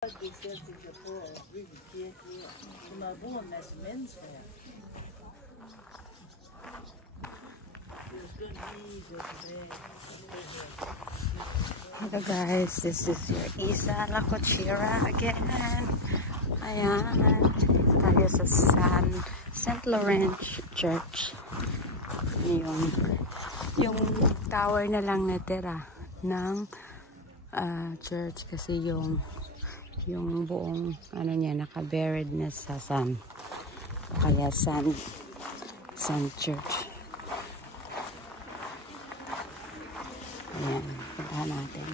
They said Singapore really careful. Sumabungan na menswear. Hello guys, this is your Isa Lacochira again. Ayan, tayo sa St. Lawrence Church. Yung tower na lang natira ng church kasi yung buong ano niya naka-buried na sa sand. Kaya sand church. Ayan, puntahan natin.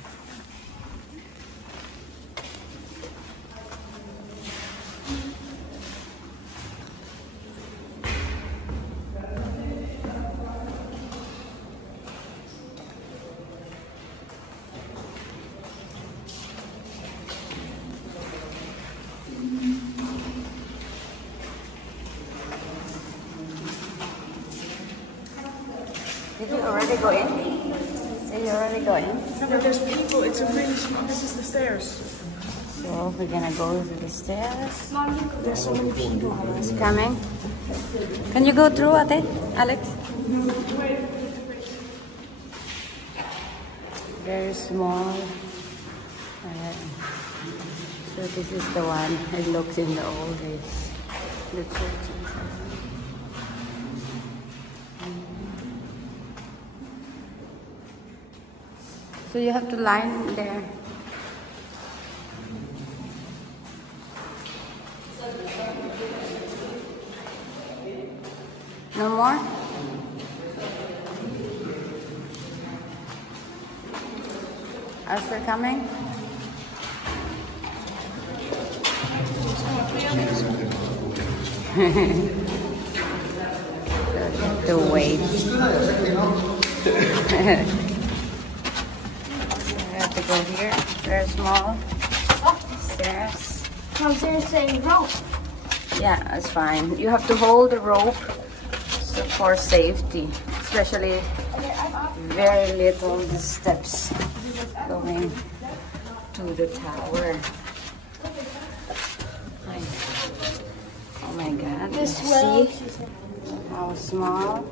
Did you already go in? Did you already go in? No, but there's people. It's a really small. This is the stairs. So we're gonna go to the stairs. There's so many people. It's coming. Can you go through, Ate? Alex? Very small. So this is the one. It looks in the old days. The church inside. So you have to line there. No more? Are they coming? The wait. To go here, very small stairs. No, they're saying rope. Yeah, that's fine. You have to hold the rope for safety, especially very little steps going to the tower. Oh my God! See how small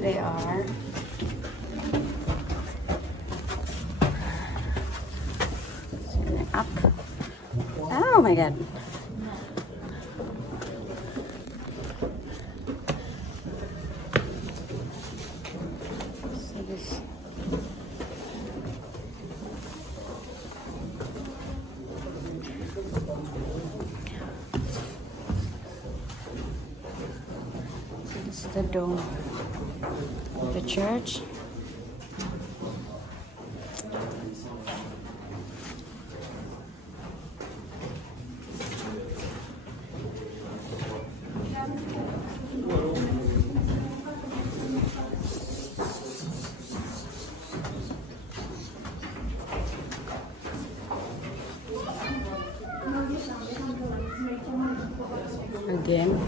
they are. Up. Oh my God. See this. This is the dome of the church. Again,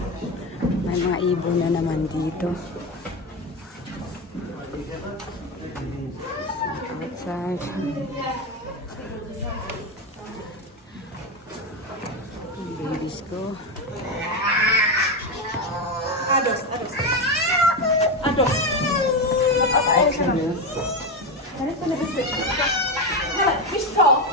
may mga ibon na naman dito. Outside. Babies ko. Ados. Actually, Fish talk.